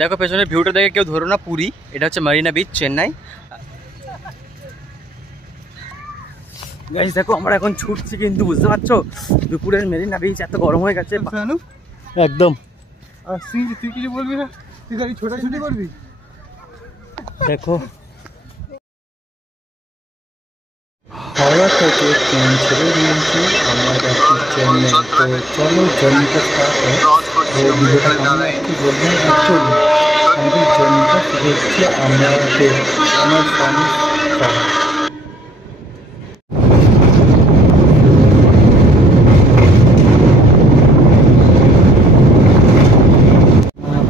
দেখো পেছনের ভিউটা দেখে কেউ ধরো না পুরী, এটা হচ্ছে মারিনা বিচ, চেন্নাই। গাইস দেখো আমরা এখন ছুটছি, কিন্তু বুঝতে পারছো দুপুরের মেরিনা বিচ এত গরম হয়ে গেছে একদম। আর তুই কিছু বলবি না, তুই গাড়ি ছোটাছুটি করবি। দেখো হাওড়া থেকে ট্রেন ছেড়ে দিয়েছি, আমরা যাচ্ছি চেন্নাই। তো চলো জার্নিটা স্টার্ট হয়। তো ভিডিওটা আমরা একটু বলবেন, অ্যাকচুয়ালি আমাদের জার্নিটা শুরু হচ্ছে আমার স্বামী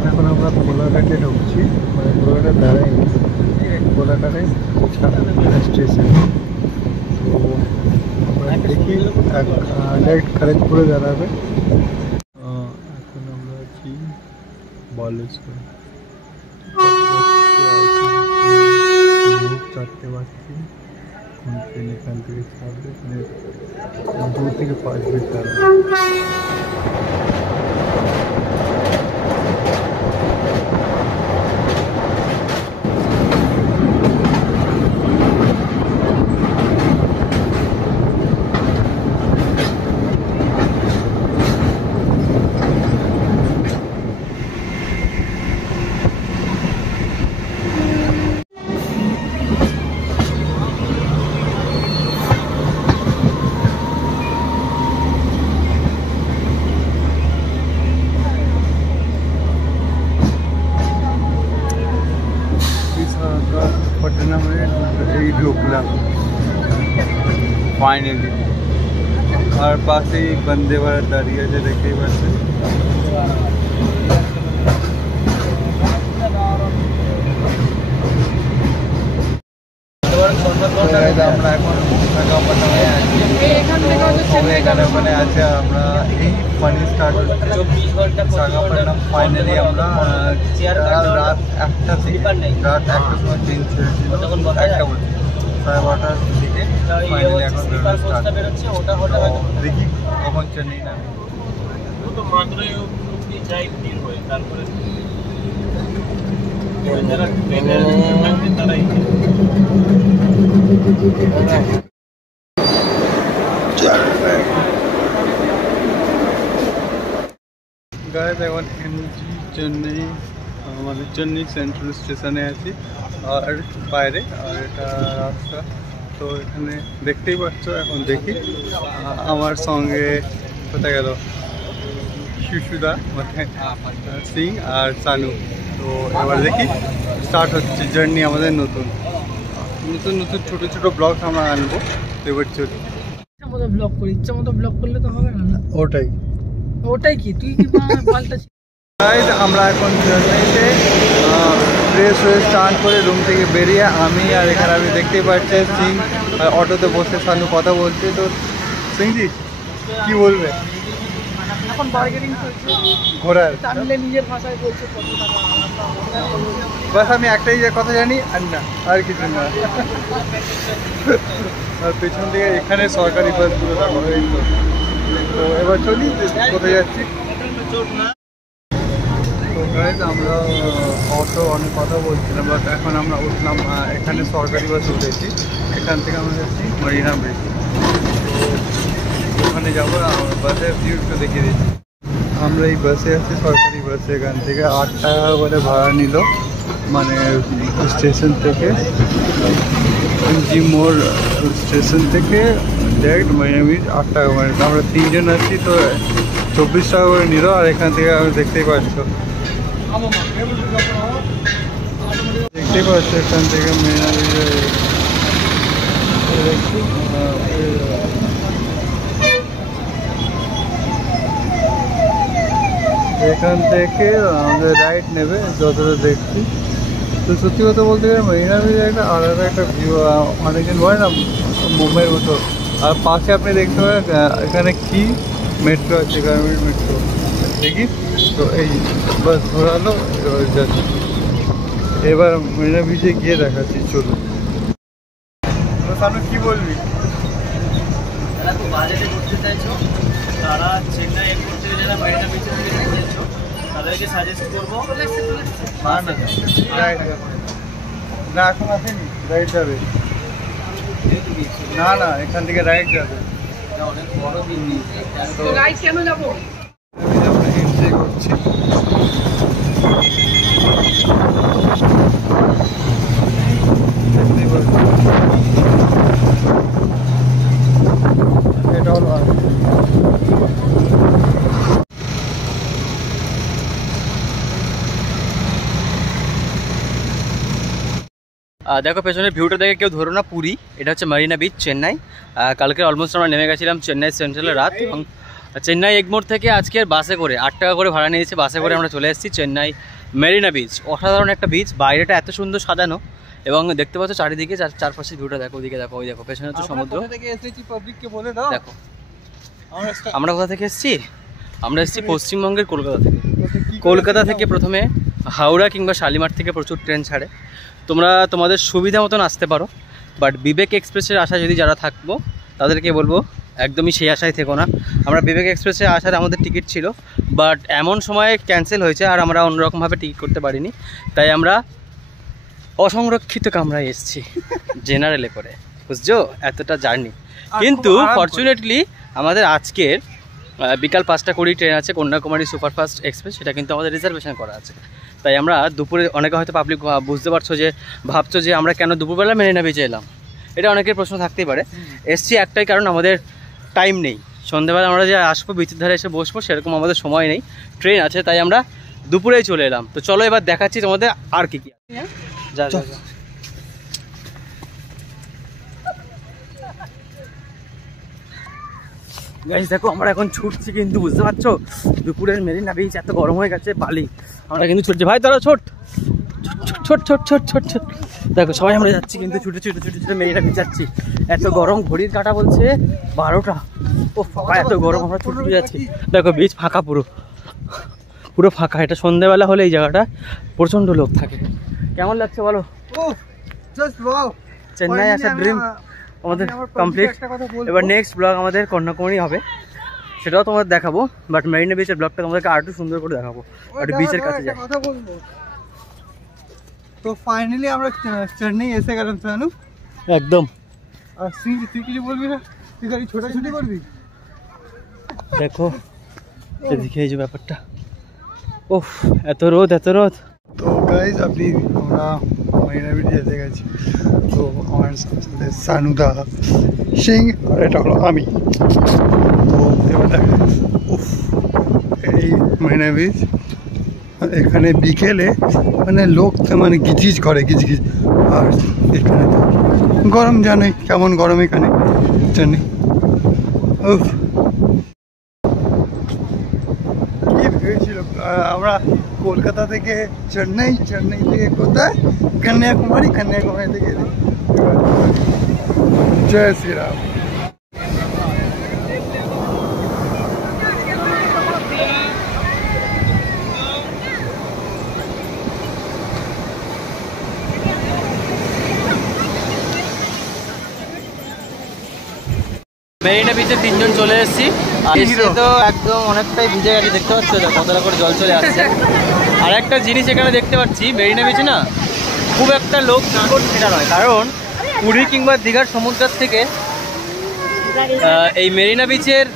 এখন আমরা কোলাঘাটে ঢুকছি, মানে কোলাঘাটে দাঁড়াই কোলাঘাটে স্টেশন। তো আমরা দেখি ডাইরেক্ট খড়গপুরে দাঁড়াবে। এখন আমরা আছি বালেশ্বর, 4টে বাজছে। ট্রেন এখান থেকে ছাড়বে, 2 থেকে 5 মিনিট লাগবে। पटना में यही ढोकला फाइनली, और पास ही बंदे भारत दाঁড়িয়ে আছে দেখতেই পাচ্ছেন। আমরা এখন বিশাখাপট্টনমে আছি, এখানে ওখানে আছে। আমরা এই ফানি স্টার্ট হচ্ছে বিশাখাপট্টনম। ফাইনালি আমরা রাত 1টা থেকে রাত 1টার সময় ট্রেন ছেড়েছিল, 1টা বলছি 12:30টার দিকে। ফাইনালি এখন দেখি কখন চেন্নাই না গাইস। এখন এনজি চেন্নাই, মানে চেন্নাই সেন্ট্রাল স্টেশনে আছি আর বাইরে, আর এটা রাস্তা। তো এখানে দেখতেই পাচ্ছ। এখন দেখি আমার সঙ্গে কোথায় গেল শিশুদা, মানে সিং আর সানু। তো এবার দেখি স্টার্ট হচ্ছে জার্নি আমাদের। নতুন নতুন ছোটো ছোটো ব্লগ আমরা আনবো। তো এবার চলি, ইচ্ছা মতো ব্লগ করি, ইচ্ছা মতো ব্লগ করলে তো হবে না। ওটাই কি তুই কি পাল্টাচ্ছিস? আমরা এখন জার্নিতে ফ্রেশ হয়ে স্নান করে রুম থেকে বেরিয়ে আমি আর এখানে আমি দেখতেই পাচ্ছি সিং অটোতে বসে সানু কথা বলছে। তো সিংজি কি বলবে? এখন বার্গেনিং করছে ঘোরার, তামিলে নিজের ভাষায় বলছে কত টাকা। বাস আমি একটাই যে কথা জানি, আর না আর কিছু না। আর পেছন থেকে এখানে সরকারি বাসগুলো রাখা হয়। তো এবার চলি, কোথায় যাচ্ছি। তো গাইজ আমরা অটো অনেক কথা বলছিলাম, বাট এখন আমরা উঠলাম এখানে সরকারি বাসে উঠেছি। এখান থেকে আমরা যাচ্ছি মারিনা বিচ। তো ওখানে যাবো, বাসের ভিউ একটু দেখিয়ে দিচ্ছি। আমরা এই বাসে আছি, সরকারি বাসে। এখান থেকে 8 টাকা করে ভাড়া নিল, মানে স্টেশন থেকে এমজি মোড় স্টেশন থেকে ডাইরেক্ট মারিনা বিচ 8 টাকা করে। আমরা 3 জন আছি, তো 24 টাকা করে নিল। আর এখান থেকে আমি দেখতেই পাচ্ছ এখান থেকে মারিনা বিচে এখান থেকে আমাদের রাইড নেবে যতটা দেখছি। তো সত্যি কথা বলতে গেলে মারিনা বিচে একটা আলাদা একটা ভিউ। অনেকদিন বলে না মুম্বাইয়ের মতো। আর পাশে আপনি দেখতে পাবেন এখানে কি মেট্রো আছে, গভর্নমেন্ট মেট্রো দেখি। তো এই বাস ঘোরালো, যাচ্ছি। এবার মারিনা বিচে গিয়ে দেখাচ্ছি, চলুন। তো সানু কি বলবি? যারা খুব বাজেটে ঘুরতে চাইছো, তারা চেন্নাই এয়ারপোর্ট থেকে যারা মারিনা বিচে থেকে চাইছো, তাদেরকে সাজেস্ট করবো না এখন আসেনি, রাইট যাবে। না না, এখান থেকে রাইট যাবে। অনেক বড় বিল্ডিং। রাইট কেন যাবো? আমরা এন্ট্রি করছি। এটা হলো দেখো পেছনের ভিউটা দেখে কেউ ধরো না পুরী, এটা হচ্ছে মারিনা বিচ, চেন্নাই। কালকে অলমোস্ট আমরা নেমে গেছিলাম চেন্নাই সেন্ট্রালে রাত, এবং চেন্নাই এগমোর থেকে আজকের বাসে করে 8 টাকা করে ভাড়া নিয়েছে, বাসে করে আমরা চলে এসেছি চেন্নাই মেরিনা বিচ। অসাধারণ একটা বিচ, বাইরেটা এত সুন্দর সাজানো, এবং দেখতে পাচ্ছ চারিদিকে চারপাশে ভিউটা দেখো, ওদিকে দেখো, ওই দেখো পেছনে তো সমুদ্র। দেখো আমরা কোথা থেকে এসেছি, আমরা এসেছি পশ্চিমবঙ্গের কলকাতা থেকে। কলকাতা থেকে প্রথমে হাওড়া কিংবা শালিমার থেকে প্রচুর ট্রেন ছাড়ে, তোমরা তোমাদের সুবিধা মতন আসতে পারো। বাট বিবেক এক্সপ্রেসের আশা যদি যারা থাকবো তাদেরকে বলবো একদমই সেই আশায় থেকো না। আমরা বিবেক এক্সপ্রেসে আসার আমাদের টিকিট ছিল, বাট এমন সময় ক্যান্সেল হয়েছে আর আমরা অন্যরকমভাবে টিকিট করতে পারিনি, তাই আমরা অসংরক্ষিত কামরায় এসেছি জেনারেলে করে, বুঝছো এতটা জার্নি। কিন্তু ফরচুনেটলি আমাদের আজকের বিকাল 5:20 ট্রেন আছে কন্যাকুমারী সুপারফাস্ট এক্সপ্রেস, সেটা কিন্তু আমাদের রিজার্ভেশন করা আছে। তাই আমরা দুপুরে, অনেকে হয়তো পাবলিক বুঝতে পারছো যে ভাবছো যে আমরা কেন দুপুরবেলা মেরিনা বিচে এলাম, এটা অনেকের প্রশ্ন থাকতেই পারে। এসছি একটাই কারণ, আমাদের টাইম নেই। সন্ধ্যেবেলা আমরা যে আসবো বিচের ধারে এসে বসবো সেরকম আমাদের সময় নেই, ট্রেন আছে, তাই আমরা দুপুরেই চলে এলাম। তো চলো এবার দেখাচ্ছি তোমাদের আর কি কি। যা যা যা। গাইস দেখো আমরা এখন ছুটছি, কিন্তু বুঝতে পারছো দুপুরের মেরিনা বিচ এত গরম হয়ে গেছে, বালি, আমরা কিন্তু ছুটছি। ভাই তারা ছোট ছোট ছোট ছোট ছোট ছোট দেখো সবাই আমরা যাচ্ছি, কিন্তু ছুটে ছুটে ছুটে ছুটে মেরিনা বিচ যাচ্ছি। এত গরম, ঘড়ির কাঁটা বলছে 12টা। ও বাবা এত গরম, আমরা ছুটে যাচ্ছি। দেখো বিচ ফাঁকা, পুরো পুরো ফাঁকা। এটা সন্ধ্যেবেলা হলে এই জায়গাটা প্রচন্ড লোক থাকে। কেমন লাগছে বলো? চেন্নাই আসার ড্রিম আমাদের কমপ্লিট। এবার নেক্সট ব্লগ আমাদের কন্যাকুমারী হবে, সেটাও তোমাদের দেখাবো, বাট মেরিনা বিচের ব্লগটা তোমাদেরকে আরেকটু সুন্দর করে দেখাবো, একটু বিচের কাছে যাই। কথা বলবো তো ফাইনালি আমরা চেন্নাই এসে গেলাম জানো একদম। আর তুই কিছু বলবি না, তুই খালি ছোটাছুটি করবি। দেখো এদিকে এই যে ব্যাপারটা, ওফ এত রোদ এত রোদ। তো গাইজ আমরা মেরিনা বিচে এসে গেছি। তো আমার সাথে সানুদা সিং আর এটা হলো আমি। তো এবার দেখ উফ, এই মেরিনা বিচ, এখানে বিকেলে মানে লোক মানে গিজগিজ করে গিজগিজ। আর এখানে তো গরম, জানোই কেমন গরম এখানে চেন্নাই। উফ কি ভেবেছিল আমরা কলকাতা থেকে চেন্নাই, চেন্নাই থেকে কোথায় কন্যাকুমারী, কন্যাকুমারী থেকে জয় শ্রীরাম। মেরিনা বিচে 3 জন চলে এসেছি, এসে তো একদম অনেকটাই ভিজে গেছে, দেখতে পাচ্ছ কতটা করে জল চলে আসছে। আর একটা জিনিস এখানে দেখতে পাচ্ছি, মেরিনা বিচে না খুব একটা লোক স্নান করছে সেটা নয়, কারণ পুরী কিংবা দীঘার সমুদ্রের থেকে এই মেরিনা বিচের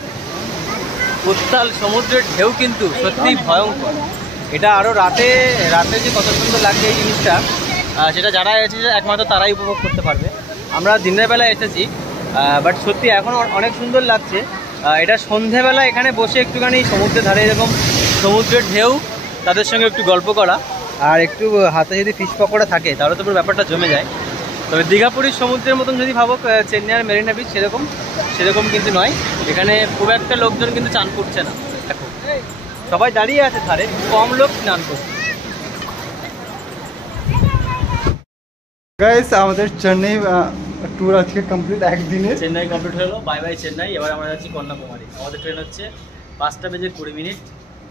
উত্তাল সমুদ্রের ঢেউ কিন্তু সত্যিই ভয়ঙ্কর। এটা আরও রাতে রাতে যে কত সুন্দর লাগছে এই জিনিসটা, সেটা যারা এসেছে একমাত্র তারাই উপভোগ করতে পারবে। আমরা দিনের বেলা এসেছি, বাট সত্যি এখন অনেক সুন্দর লাগছে। এটা সন্ধেবেলা এখানে বসে একটুখানি সমুদ্রের ধারে এরকম সমুদ্রের ঢেউ, তাদের সঙ্গে একটু গল্প করা, আর একটু হাতে যদি ফিশ পকোড়া থাকে তাহলে তো পুরো ব্যাপারটা জমে যায়। তবে দীঘাপুরীর সমুদ্রের মতন যদি ভাবো চেন্নাই আর মেরিনা বিচ, সেরকম কিন্তু নয়। এখানে খুব একটা লোকজন কিন্তু চান করছে না, দেখো সবাই দাঁড়িয়ে আছে ধারে, কম লোক স্নান করছে। গাইস আমাদের চেন্নাই ট্যুর আজকে কমপ্লিট, একদিনে চেন্নাই কমপ্লিট হলো। Bye bye Chennai. এবার আমরা যাচ্ছি কন্যাকুমারী। আমাদের ট্রেন হচ্ছে 5:20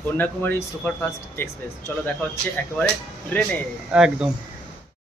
কন্যাকুমারী সুপারফাস্ট এক্সপ্রেস। চলো দেখা হচ্ছে একেবারে ট্রেনে। একদম।